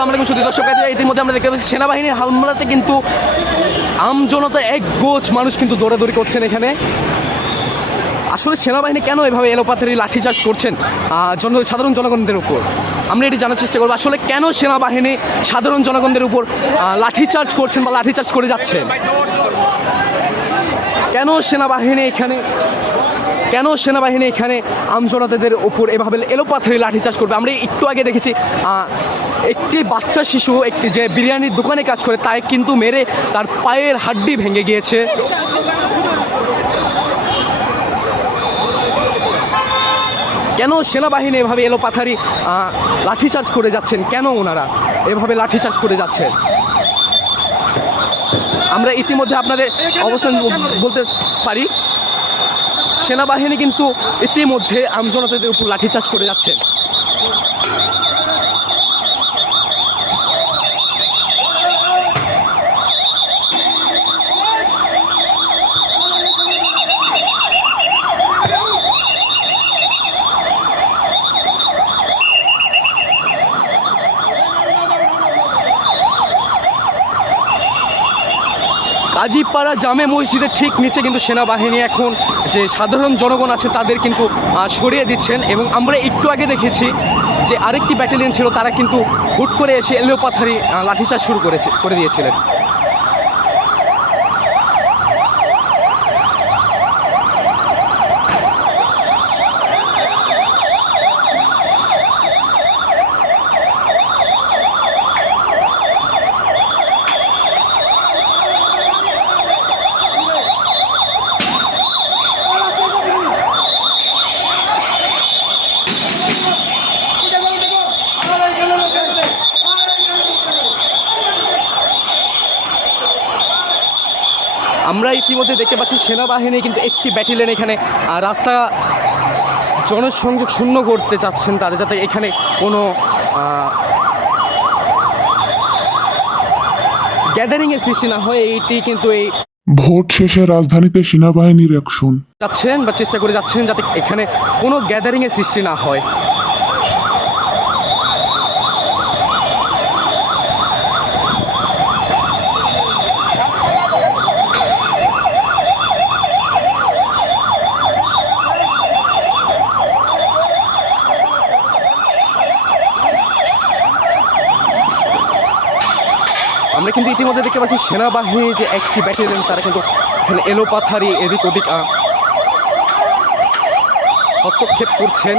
আসসালামু আলাইকুম সুধী দর্শক, ইতিমধ্যে আমরা দেখতে পাচ্ছি সেনাবাহিনীর হামলাতে কিন্তু আমজনতা এক গোছ মানুষ কিন্তু দৌড়াদৌড়ি করছেন এখানে। আসলে সেনাবাহিনী কেন এভাবে এলোপাথারি লাঠিচার্জ করছেন সাধারণ জনগণদের উপর, আমরা এটি জানার চেষ্টা করবো। আসলে কেন সেনাবাহিনী সাধারণ জনগণদের উপর লাঠিচার্জ করছেন বা লাঠিচার্জ করে যাচ্ছেন, কেন সেনাবাহিনী এখানে আমজনতাদের উপর এভাবে এলোপাথারি লাঠিচার্জ করবে। আমরা একটু আগে দেখেছি একটি বাচ্চা শিশু একটি যে বিরিয়ানির দোকানে কাজ করে তাই কিন্তু মেরে তার পায়ের হাড্ডি ভেঙে গিয়েছে। কেন সেনাবাহিনী এভাবে এলোপাথারি লাঠিচার্জ করে যাচ্ছেন, কেন ওনারা এভাবে লাঠিচার্জ করে যাচ্ছেন, আমরা ইতিমধ্যে আপনাদের অবস্থান বলতে পারি। সেনাবাহিনী কিন্তু ইতিমধ্যে আমজনতাদের উপর লাঠিচার্জ করে যাচ্ছেন। কাজীপাড়া জামে মসজিদের ঠিক নিচে কিন্তু সেনাবাহিনী এখন যে সাধারণ জনগণ আছে তাদের কিন্তু সরিয়ে দিচ্ছেন, এবং আমরা একটু আগে দেখেছি যে আরেকটি ব্যাটালিয়ন ছিল তারা কিন্তু হুট করে এসে এলোপাথারি লাঠিচার্জ শুরু করে দিয়েছিলেন। আমরা ইতিমধ্যে দেখতে পাচ্ছি সেনাবাহিনী কিন্তু একটি ব্যাটালিয়ন এখানে রাস্তা জনসংযোগ শূন্য করতে চাচ্ছেন তারা, যাতে এখানে কোনো গ্যাদারিংয়ের সৃষ্টি না হয়। এইটি কিন্তু এই ভোট শেষে রাজধানীতে সেনাবাহিনীর অ্যাকশন যাচ্ছেন বা চেষ্টা করে যাচ্ছেন যাতে এখানে কোনো গ্যাদারিংয়ের সৃষ্টি না হয়। আমরা কিন্তু ইতিমধ্যে দেখতে পাচ্ছি সেনাবাহিনীর যে একটি ব্যাটালিয়ন তারা কিন্তু এখানে এলোপাথারি এদিক ওদিক হস্তক্ষেপ করছেন।